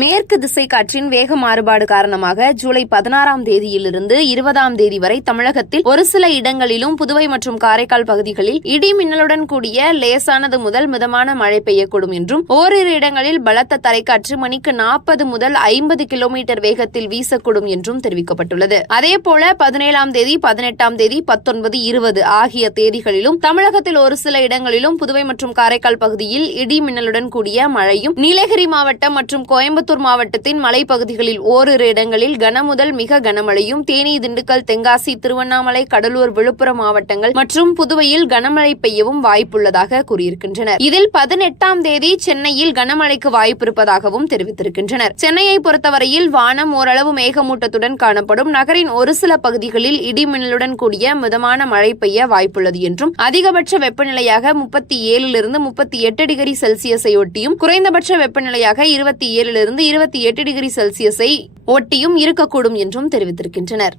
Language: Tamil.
மேற்கு திசை காற்றின் வேக மாறுபாடு காரணமாக ஜூலை 16ஆம் தேதியிலிருந்து 20ஆம் தேதி வரை தமிழகத்தில் ஒரு சில இடங்களிலும் புதுவை மற்றும் காரைக்கால் பகுதிகளில் இடி மின்னலுடன் கூடிய லேசானது முதல் மிதமான மழை பெய்யக்கூடும் என்றும் ஓரிரு இடங்களில் பலத்த தரைக்காற்று மணிக்கு 40 முதல் 50 கிலோமீட்டர் வேகத்தில் வீசக்கூடும் என்றும் தெரிவிக்கப்பட்டுள்ளது. அதேபோல 17ஆம் தேதி 18ஆம் தேதி 19, 20 ஆகிய தேதிகளிலும் தமிழகத்தில் ஒரு சில இடங்களிலும் புதுவை மற்றும் காரைக்கால் பகுதியில் இடி மின்னலுடன் கூடிய மழையும், நீலகிரி மாவட்டம் மற்றும் கோயம்புத்தூர் மாவட்டத்தின் மலைப்பகுதிகளில் ஓரிரு இடங்களில் கனமுதல் மிக கனமழையும், தேனி, திண்டுக்கல், தென்காசி, திருவண்ணாமலை, கடலூர், விழுப்புரம் மாவட்டங்கள் மற்றும் புதுவையில் கனமழை பெய்யவும் வாய்ப்புள்ளதாக கூறியிருக்கின்றனர். இதில் 18ஆம் தேதி சென்னையில் கனமழைக்கு வாய்ப்பிருப்பதாகவும் தெரிவித்திருக்கின்றனர். சென்னையை பொறுத்தவரையில் வானம் ஓரளவு மேகமூட்டத்துடன் காணப்படும். நகரின் ஒரு சில பகுதிகளில் இடி மின்னலுடன் கூடிய மிதமான மழை பெய்ய வாய்ப்புள்ளது என்றும், அதிகபட்ச வெப்பநிலையாக 37 - 38 டிகிரி செல்சியஸை ஒட்டியும், குறைந்தபட்ச வெப்பநிலையாக 27 - 28 டிகிரி செல்சியஸை ஒட்டியும் இருக்கக்கூடும் என்றும் தெரிவித்திருக்கின்றனர்.